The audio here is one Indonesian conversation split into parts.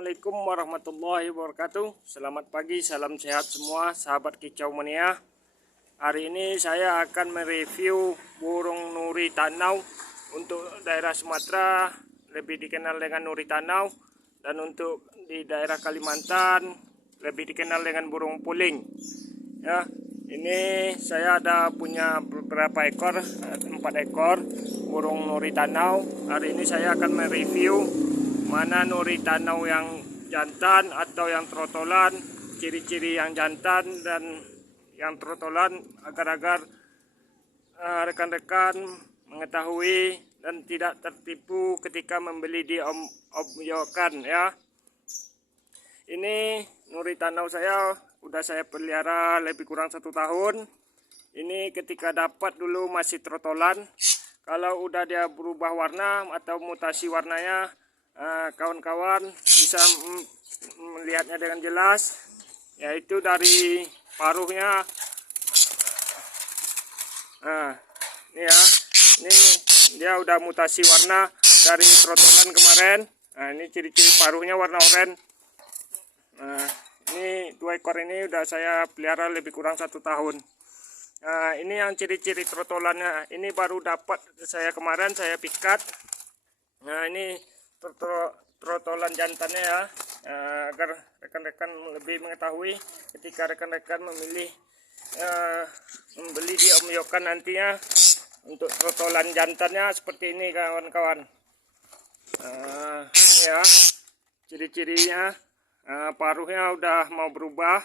Assalamualaikum warahmatullahi wabarakatuh. Selamat pagi, salam sehat semua sahabat kicau mania. Hari ini saya akan mereview burung nuri tanau untuk daerah Sumatera, lebih dikenal dengan nuri tanau, dan untuk di daerah Kalimantan lebih dikenal dengan burung puling. Ya, ini saya ada punya beberapa ekor, 4 ekor burung nuri tanau. Hari ini saya akan mereview mana nuri tanau yang jantan atau yang trotolan, ciri-ciri yang jantan dan yang trotolan, agar rekan-rekan mengetahui dan tidak tertipu ketika membeli di om-yokan ya. Ini nuri tanau saya udah saya pelihara lebih kurang 1 tahun. Ini ketika dapat dulu masih trotolan. Kalau udah dia berubah warna atau mutasi warnanya, kawan-kawan bisa melihatnya dengan jelas, yaitu dari paruhnya. Ini ya, ini dia udah mutasi warna dari trotolan kemarin. Ini ciri-ciri paruhnya warna oranye. Ini 2 ekor ini udah saya pelihara lebih kurang 1 tahun. Ini yang ciri-ciri trotolannya. Ini baru dapat saya kemarin, saya pikat. Ini trotolan jantannya ya, agar rekan-rekan lebih mengetahui ketika rekan-rekan memilih membeli di om-yokan nantinya. Untuk trotolan jantannya seperti ini kawan-kawan. Ya, ciri-cirinya, paruhnya udah mau berubah.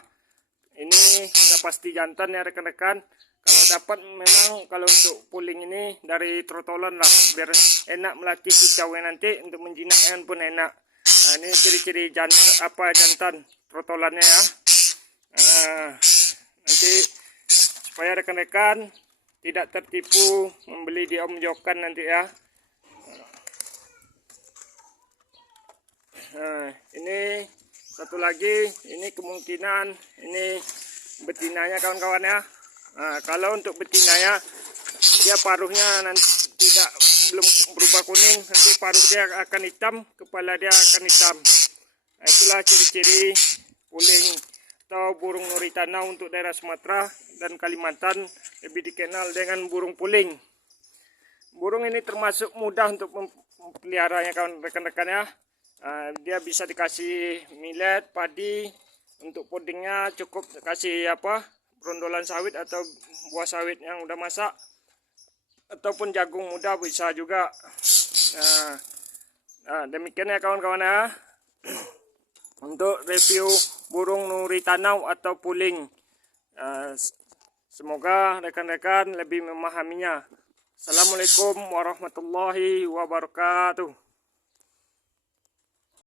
Ini udah pasti jantan ya rekan-rekan. Kalau dapat memang, kalau untuk puling ini dari trotolan lah, biar enak melatih kicaunya nanti untuk menjinakkan pun enak. Ini ciri-ciri jantan trotolannya ya. Nanti supaya rekan-rekan tidak tertipu membeli di om-yokan nanti ya. Ini satu lagi, ini kemungkinan ini betinanya kawan-kawan ya. Kalau untuk betinanya, dia paruhnya nanti belum berubah kuning, nanti paruh dia akan hitam, kepala dia akan hitam. Itulah ciri-ciri puling atau burung nuri tanau untuk daerah Sumatera dan Kalimantan, lebih dikenal dengan burung puling. Burung ini termasuk mudah untuk mempeliharanya kawan rekan-rekan ya. Dia bisa dikasih millet, padi. Untuk pudingnya cukup kasih brondolan sawit atau buah sawit yang udah masak, ataupun jagung muda bisa juga. Demikian ya kawan-kawan ya, untuk review burung nuri tanau atau puling. Semoga rekan-rekan lebih memahaminya. Assalamualaikum warahmatullahi wabarakatuh.